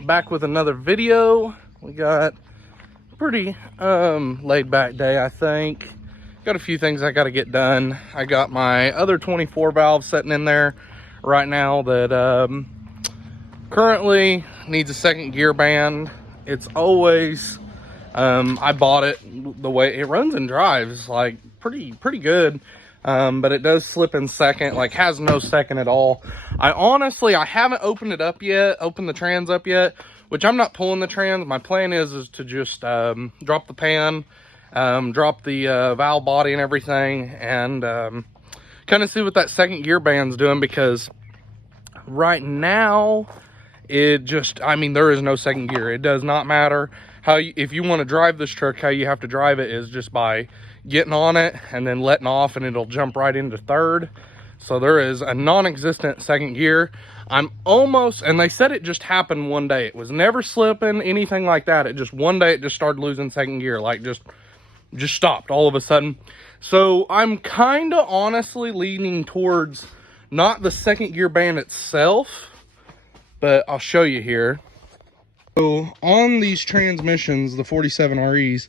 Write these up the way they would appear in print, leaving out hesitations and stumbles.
Back with another video. We got a pretty laid back day, I think. Got a few things I got to get done. I got my other 24 valve sitting in there right now that currently needs a second gear band. It's always I bought it the way it runs and drives like pretty good, but it does slip in second, like has no second at all. I haven't opened it up yet, opened the trans up yet, which I'm not pulling the trans. My plan is to just drop the pan, drop the valve body and everything, and kind of see what that second gear band's doing, because right now it just, I mean, there is no second gear. It does not matter how if you want to drive this truck, how you have to drive it is just by getting on it and then letting off, and it'll jump right into third. So there is a non-existent second gear. I'm almost, and they said it just happened one day. It was never slipping, anything like that. It just one day it just started losing second gear, like just stopped all of a sudden. So I'm kind of honestly leaning towards not the second gear band itself, but I'll show you here. So on these transmissions, the 47 REs,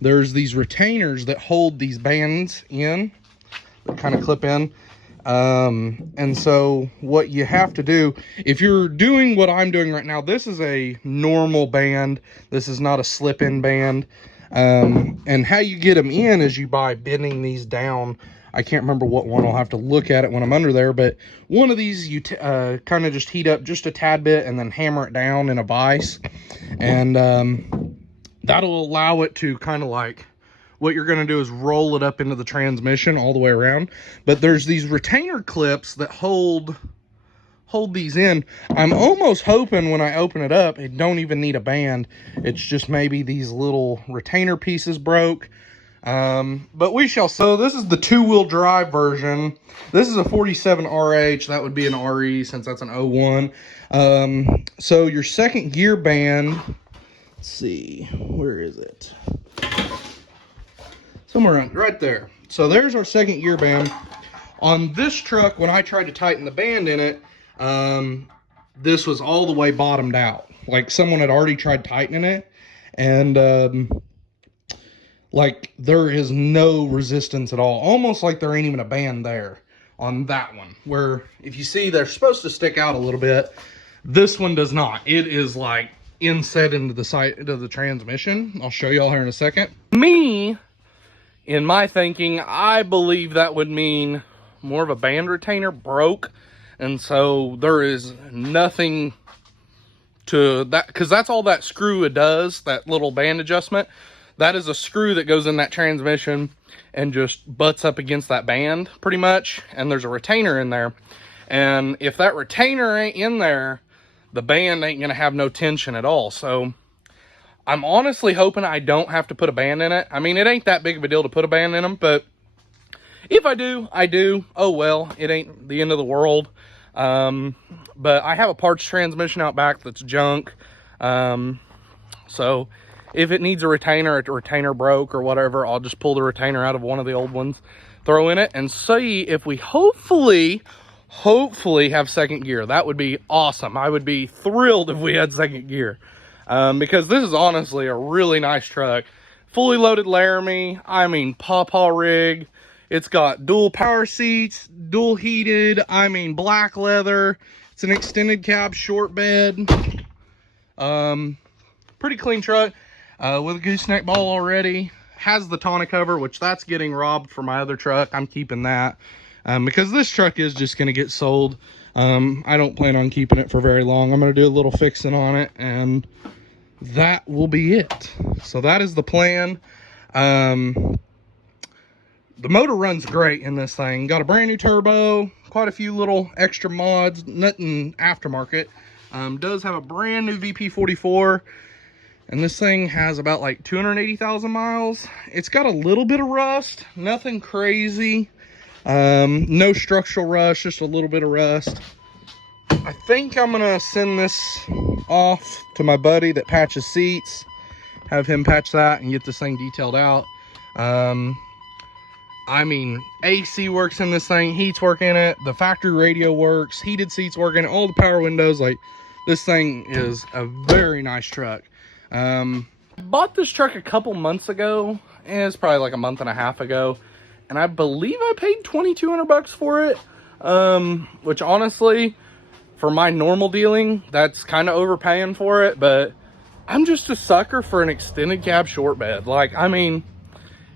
there's these retainers that hold these bands in, that kind of clip in. And so what you have to do, if you're doing what I'm doing right now, this is a normal band. This is not a slip-in band. And how you get them in is you by bending these down. I can't remember what one. I'll have to look at it when I'm under there, but one of these you kind of just heat up just a tad bit and then hammer it down in a vise, and that'll allow it to kind of, like, what you're going to do is roll it up into the transmission all the way around. But there's these retainer clips that hold these in. I'm almost hoping when I open it up, it don't even need a band. It's just maybe these little retainer pieces broke. But we shall. So this is the two-wheel drive version. This is a 47 RH. That would be an RE since that's an 01. So your second gear band, let's see, where is it? Somewhere around right there. So there's our second gear band. On this truck, when I tried to tighten the band in it, this was all the way bottomed out. Like someone had already tried tightening it, and like there is no resistance at all. Almost like there ain't even a band there on that one. Where if you see, they're supposed to stick out a little bit. This one does not. It is like inset into the side of the transmission. I'll show y'all here in a second. In my thinking, I believe that would mean more of a band retainer broke, and so there is nothing to that, because that's all that screw does, that little band adjustment. That is a screw that goes in that transmission and just butts up against that band pretty much, and there's a retainer in there. And if that retainer ain't in there, the band ain't gonna have no tension at all. So I'm honestly hoping I don't have to put a band in it. I mean, it ain't that big of a deal to put a band in them, but if I do, I do. Oh well, it ain't the end of the world. But I have a parts transmission out back that's junk. So if it needs a retainer broke or whatever, I'll just pull the retainer out of one of the old ones, throw in it, and see if we hopefully have second gear. That would be awesome. I would be thrilled if we had second gear. Because this is honestly a really nice truck. Fully loaded Laramie. I mean, pawpaw rig. It's got dual power seats, dual heated. I mean, black leather. It's an extended cab, short bed. Pretty clean truck. With a gooseneck ball already. Has the tonneau cover, which that's getting robbed for my other truck. I'm keeping that. Because this truck is just going to get sold. I don't plan on keeping it for very long. I'm going to do a little fixing on it, and that will be it. So that is the plan. The motor runs great in this thing. Got a brand new turbo, quite a few little extra mods, nothing aftermarket. Does have a brand new VP44, and this thing has about like 280,000 miles. It's got a little bit of rust, nothing crazy. No structural rust, just a little bit of rust. I think I'm gonna send this off to my buddy that patches seats, have him patch that and get this thing detailed out. I mean, AC works in this thing, heat's working in it, the factory radio works, heated seats working, all the power windows, like, This thing is a very nice truck. I bought this truck a couple months ago. It's probably like a month and a half ago. And I believe I paid $2,200 for it. Which honestly, for my normal dealing, that's kind of overpaying for it. But I'm just a sucker for an extended cab short bed. Like, I mean,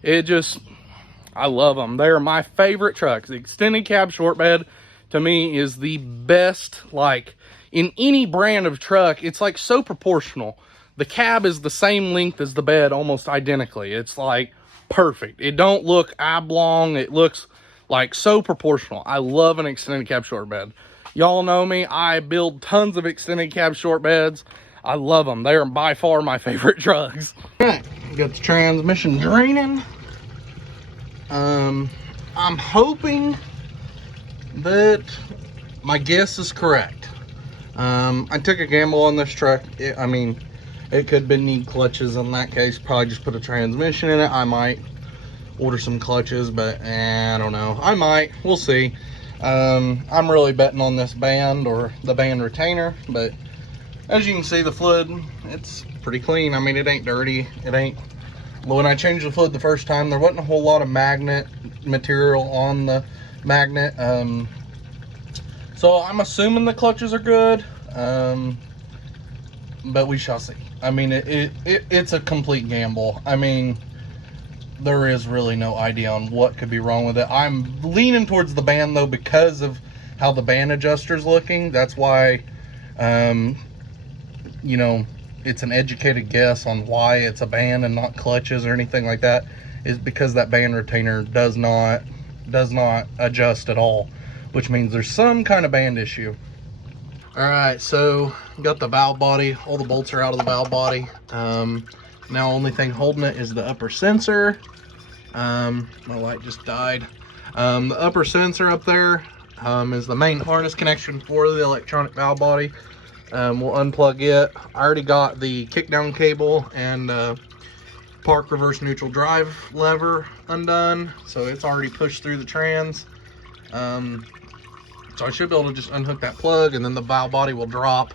I love them. They're my favorite trucks. The extended cab short bed to me is the best. Like, in any brand of truck, it's like so proportional. The cab is the same length as the bed, almost identically. It's like perfect. It don't look oblong. It looks like so proportional. I love an extended cab short bed. Y'all know me. I build tons of extended cab short beds. I love them. They are by far my favorite trucks. All right, got the transmission draining. I'm hoping that my guess is correct. I took a gamble on this truck. I mean, it could need clutches in that case. Probably just put a transmission in it. I might order some clutches, but I don't know. I might. We'll see. I'm really betting on this band or the band retainer, but as you can see, the fluid, it's pretty clean. I mean, it ain't dirty. It ain't. When I changed the fluid the first time, there wasn't a whole lot of magnet material on the magnet. So I'm assuming the clutches are good, but we shall see. I mean, it's a complete gamble. I mean, there is really no idea on what could be wrong with it. I'm leaning towards the band though because of how the band adjuster's looking. That's why, you know, it's an educated guess on why it's a band and not clutches or anything like that, is because that band retainer does not adjust at all, which means there's some kind of band issue. All right, so got the valve body. All the bolts are out of the valve body. Now only thing holding it is the upper sensor. My light just died. The upper sensor up there is the main harness connection for the electronic valve body. We'll unplug it. I already got the kickdown cable and park reverse neutral drive lever undone, so it's already pushed through the trans. So I should be able to just unhook that plug, and then the valve body will drop.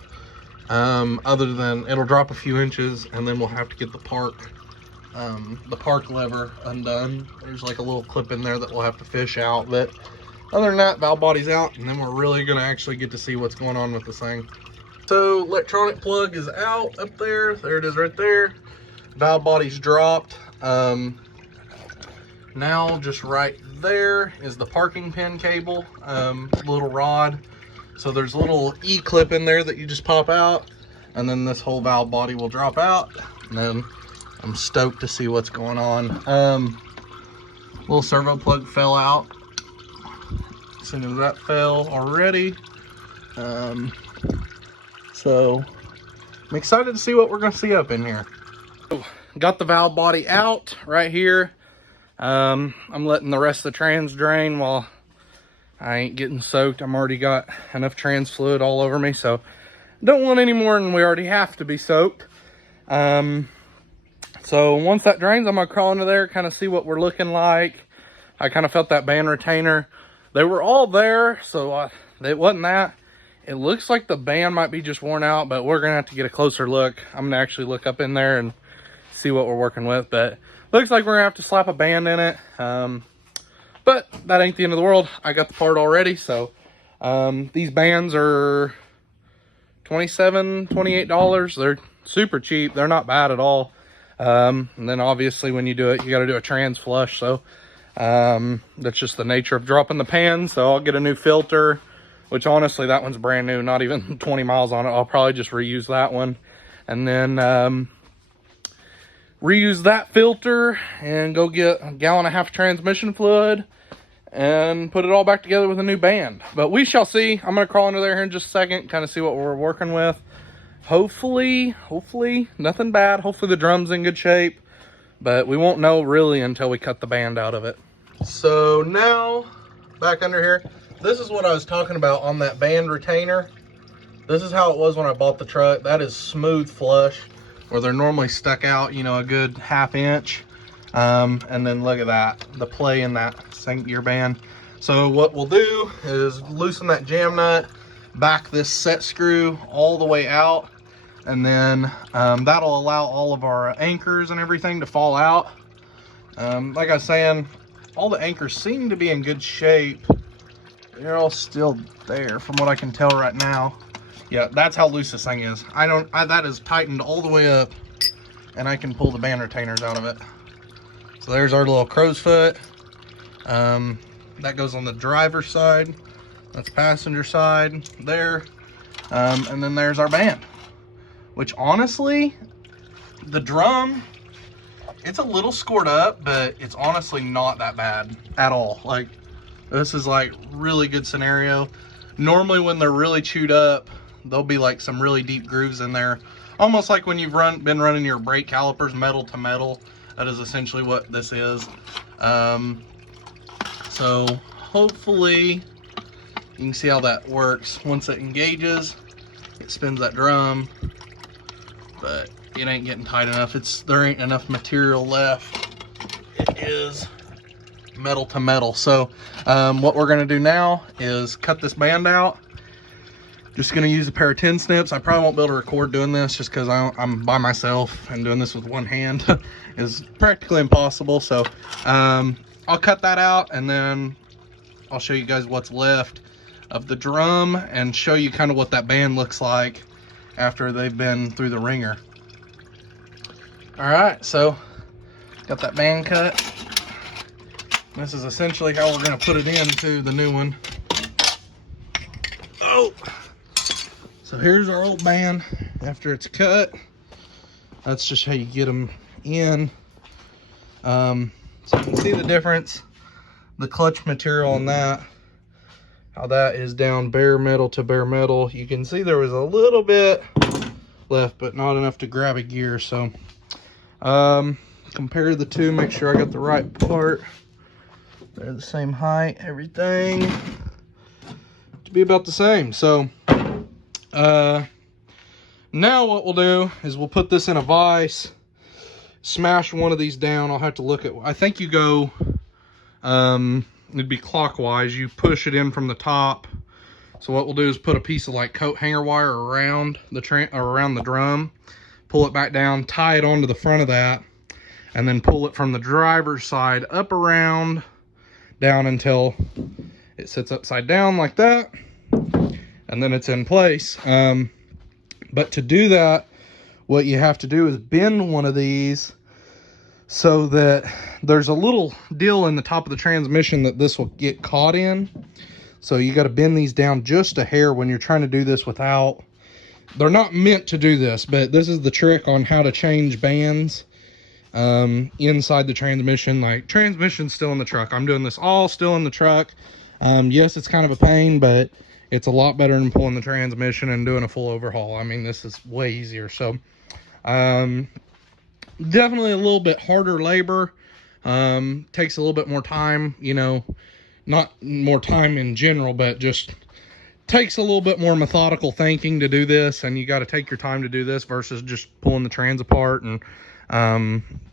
Other than it'll drop a few inches, and then we'll have to get the park lever undone. There's like a little clip in there that we'll have to fish out, but other than that, valve body's out, and then we're really gonna actually get to see what's going on with this thing. So electronic plug is out up there. There it is right there. Valve body's dropped. Now just right there is the parking pin cable, little rod. So there's a little E-clip in there that you just pop out, and then this whole valve body will drop out. And then I'm stoked to see what's going on. Little servo plug fell out. As soon as that fell already. So I'm excited to see what we're going to see up in here. Got the valve body out right here. I'm letting the rest of the trans drain while I ain't getting soaked. I'm already got enough trans fluid all over me, so don't want any more than we already have to be soaked. So once that drains, I'm gonna crawl into there, kind of see what we're looking like. I kind of felt that band retainer. They were all there, so it wasn't that. It looks like the band might be just worn out, but we're gonna have to get a closer look. I'm gonna actually look up in there and see what we're working with, but looks like we're gonna have to slap a band in it. But that ain't the end of the world. I got the part already, so these bands are $27, $28. They're super cheap. They're not bad at all. And then obviously when you do it, you got to do a trans flush. So that's just the nature of dropping the pan. So I'll get a new filter, which honestly, that one's brand new, not even 20 miles on it. I'll probably just reuse that one. And then reuse that filter and go get a gallon and a half of transmission fluid and put it all back together with a new band. But we shall see. I'm going to crawl into there here in just a second, kind of see what we're working with. Hopefully nothing bad. Hopefully the drum's in good shape, but we won't know really until we cut the band out of it. So now back under here, this is what I was talking about on that band retainer. This is how it was when I bought the truck. That is smooth flush, where they're normally stuck out, you know, a good ½ inch. And then look at that, the play in that second gear band. So what we'll do is loosen that jam nut, back this set screw all the way out, and then that'll allow all of our anchors and everything to fall out. Like I was saying, all the anchors seem to be in good shape. They're all still there from what I can tell right now. Yeah, that's how loose this thing is. That is tightened all the way up, and I can pull the band retainers out of it. So there's our little crow's foot. That goes on the driver's side. That's passenger side there. And then there's our band, which honestly, the drum, it's a little scored up, but it's honestly not that bad at all. Like, this is like really good scenario. Normally when they're really chewed up, there'll be like some really deep grooves in there. Almost like when you've been running your brake calipers metal to metal. That is essentially what this is. So hopefully you can see how that works. Once it engages, it spins that drum, but it ain't getting tight enough. There ain't enough material left. It is metal to metal. So what we're gonna do now is cut this band out. Just gonna use a pair of 10 snips. I probably won't be able to record doing this just because I'm by myself, and doing this with one hand is practically impossible. So I'll cut that out, and then I'll show you guys what's left of the drum and show you kind of what that band looks like after they've been through the ringer. All right, so got that band cut. This is essentially how we're gonna put it into the new one. Oh, so here's our old band after it's cut. That's just how you get them in. So you can see the difference, the clutch material on that, how that is down bare metal to bare metal. You can see there was a little bit left, but not enough to grab a gear. So compare the two, make sure I got the right part. They're the same height, everything to be about the same. So now what we'll do is we'll put this in a vise, smash one of these down. I'll have to look at, I think you go, it'd be clockwise. You push it in from the top. So what we'll do is put a piece of like coat hanger wire around the drum, pull it back down, tie it onto the front of that, and then pull it from the driver's side up around, down until it sits upside down like that, and then it's in place. But to do that, what you have to do is bend one of these so that there's a little deal in the top of the transmission that this will get caught in. So you got to bend these down just a hair when you're trying to do this without, they're not meant to do this, but this is the trick on how to change bands inside the transmission. Like, transmission's still in the truck. I'm doing this all still in the truck. Yes, it's kind of a pain, but it's a lot better than pulling the transmission and doing a full overhaul. I mean, this is way easier. So definitely a little bit harder labor, takes a little bit more time, you know, not more time in general, but just takes a little bit more methodical thinking to do this, and you got to take your time to do this versus just pulling the trans apart and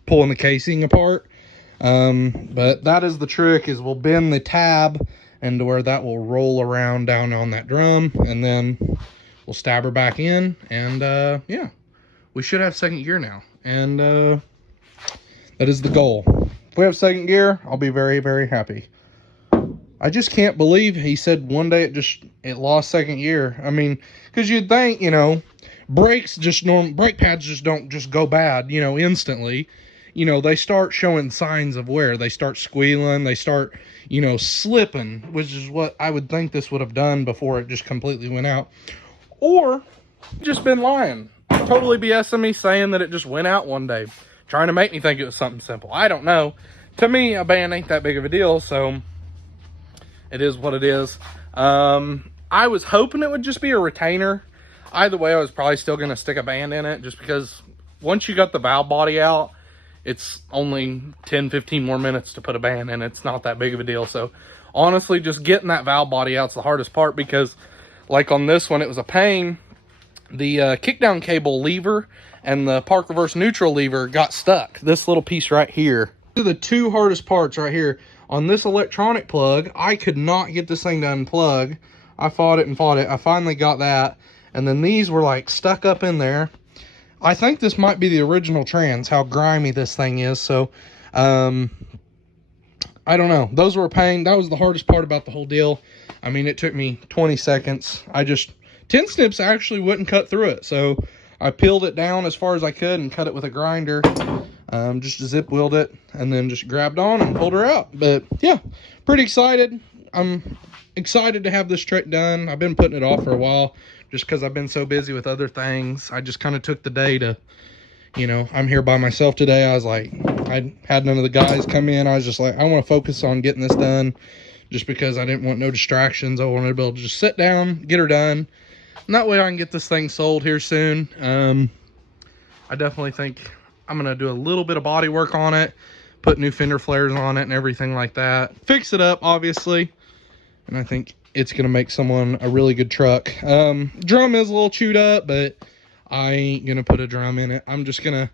pulling the casing apart. But that is the trick, is we'll bend the tab into where that will roll around down on that drum, and then we'll stab her back in, and yeah, we should have second gear now, and that is the goal. If we have second gear, I'll be very, very happy. I just can't believe he said one day it lost second gear. I mean, because you'd think, you know, brake pads just don't just go bad, you know, instantly. You know, they start showing signs of wear. They start squealing. They start, you know, slipping, which is what I would think this would have done before it just completely went out. Or just been lying. Totally BSing me saying that it just went out one day, trying to make me think it was something simple. I don't know. To me, a band ain't that big of a deal, so it is what it is. I was hoping it would just be a retainer. Either way, I was probably still going to stick a band in it, just because once you got the valve body out, it's only 10-15 more minutes to put a band in. It's not that big of a deal. So honestly, just getting that valve body out is the hardest part, because like on this one, it was a pain. The kickdown cable lever and the park reverse neutral lever got stuck. This little piece right here. These are the two hardest parts right here. On this electronic plug, I could not get this thing to unplug. I fought it and fought it. I finally got that. And then these were like stuck up in there. I think this might be the original trans, how grimy this thing is. So, I don't know. Those were a pain. That was the hardest part about the whole deal. I mean, it took me 20 seconds. 10 snips actually wouldn't cut through it. So I peeled it down as far as I could and cut it with a grinder. Just zip wheeled it and then just grabbed on and pulled her out. But yeah, pretty excited. I'm excited to have this trick done. I've been putting it off for a while just because I've been so busy with other things. I just kind of took the day to, you know, I'm here by myself today. I was like, I had none of the guys come in. I was just like, I want to focus on getting this done just because I didn't want no distractions. I wanted to be able to just sit down, get her done. And that way I can get this thing sold here soon. I definitely think I'm going to do a little bit of body work on it, put new fender flares on it and everything like that. Fix it up, obviously. And I think it's going to make someone a really good truck. Drum is a little chewed up, but I ain't going to put a drum in it. I'm just going to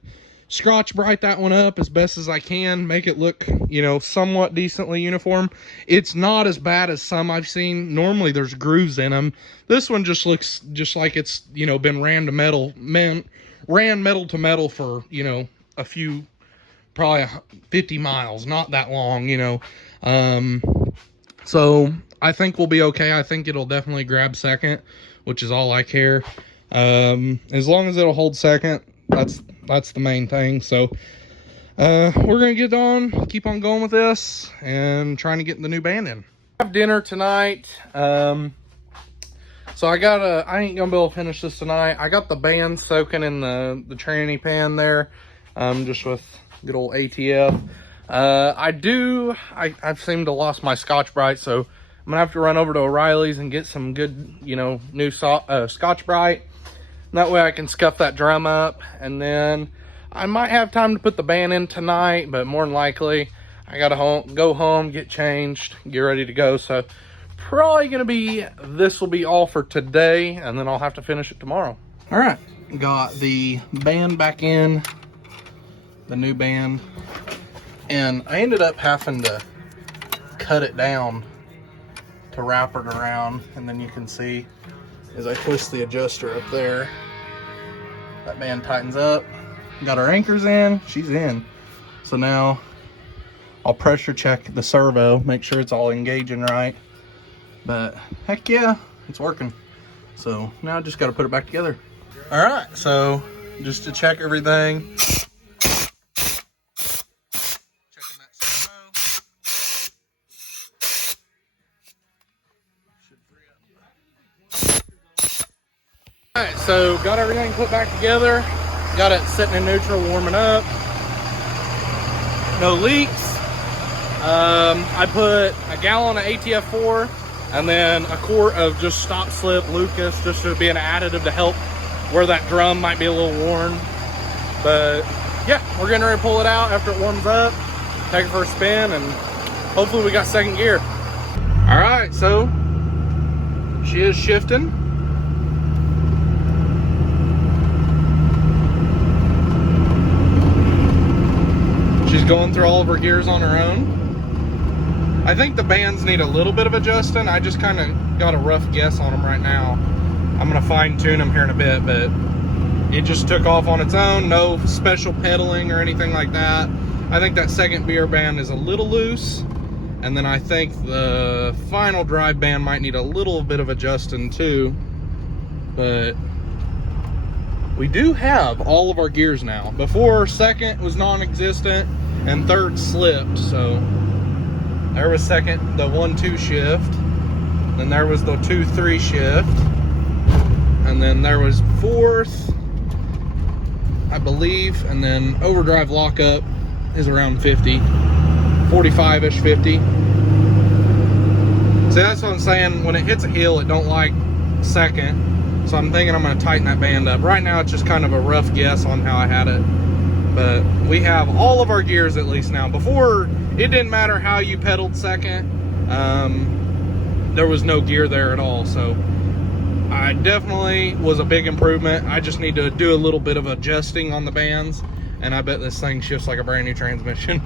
Scotch Brite that one up as best as I can, make it look, you know, somewhat decently uniform. It's not as bad as some I've seen. Normally there's grooves in them. This one just looks just like it's, you know, been ran metal to metal for, you know, a few, probably 50 miles, not that long, you know. So I think we'll be okay. I think it'll definitely grab second, which is all I care. As long as it'll hold second, that's the main thing. So we're gonna get on, keep on going with this and trying to get the new band in. I have dinner tonight. So I ain't gonna be able to finish this tonight. I got the band soaking in the tranny pan there, just with good old ATF. I've seemed to lost my Scotch Brite, so I'm gonna have to run over to O'Reilly's and get some good, you know, new Scotch Brite. That way I can scuff that drum up, and then I might have time to put the band in tonight, but more than likely I gotta go home, get changed, get ready to go. So probably gonna be, this will be all for today, and then I'll have to finish it tomorrow. All right, got the band back in, the new band, and I ended up having to cut it down to wrap it around. And then you can see as I twist the adjuster up there, that band tightens up. Got our anchors in, she's in. So now I'll pressure check the servo, make sure it's all engaging right. But heck yeah, it's working. So now I just got to put it back together. All right, so just to check everything. Checking that servo. Should free up. All right, so got everything put back together. Got it sitting in neutral, warming up. No leaks. I put a gallon of ATF4 and then a quart of just stop slip Lucas, just to be an additive to help where that drum might be a little worn. But yeah, we're getting ready to pull it out after it warms up, take it for a spin, and hopefully we got second gear. All right, so she is shifting. She's going through all of her gears on her own. I think the bands need a little bit of adjusting. I just kind of got a rough guess on them right now. I'm gonna fine tune them here in a bit, but it just took off on its own. No special pedaling or anything like that. I think that second gear band is a little loose. And then I think the final drive band might need a little bit of adjusting too. But we do have all of our gears now. Before, second was non-existent and third slipped. So there was second, the 1-2 shift. Then there was the 2-3 shift. And then there was fourth, I believe. And then overdrive lockup is around 50, 45-ish, 50. See, that's what I'm saying. When it hits a hill, it don't like second. So I'm thinking I'm going to tighten that band up. Right now, it's just kind of a rough guess on how I had it. But we have all of our gears at least now. Before, it didn't matter how you pedaled second. There was no gear there at all. So I definitely was a big improvement. I just need to do a little bit of adjusting on the bands. And I bet this thing shifts like a brand new transmission.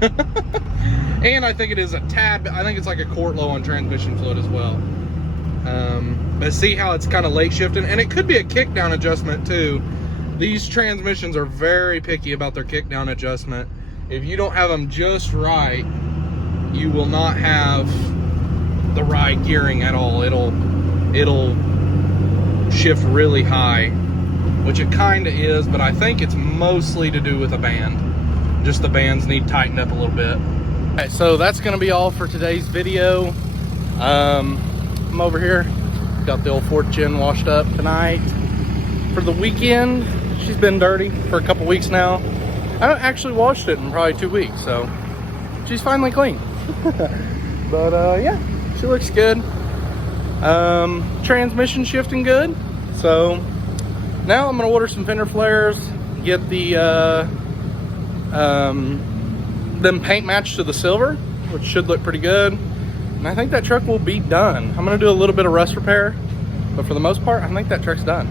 And I think it is a tad, I think it's like a quart low on transmission fluid as well. But see how it's kind of late shifting? And it could be a kick down adjustment too. These transmissions are very picky about their kick down adjustment. If you don't have them just right, you will not have the right gearing at all. It'll shift really high, which it kind of is, but I think it's mostly to do with the band. Just the bands need tightened up a little bit. All right, so that's gonna be all for today's video. I'm over here, got the old 4th gen washed up tonight. For the weekend, she's been dirty for a couple weeks now. I haven't actually washed it in probably 2 weeks, so she's finally clean. But yeah, she looks good. Transmission shifting good. So now I'm gonna order some fender flares, get the them paint matched to the silver, which should look pretty good. And I think that truck will be done. I'm gonna do a little bit of rust repair, but for the most part, I think that truck's done.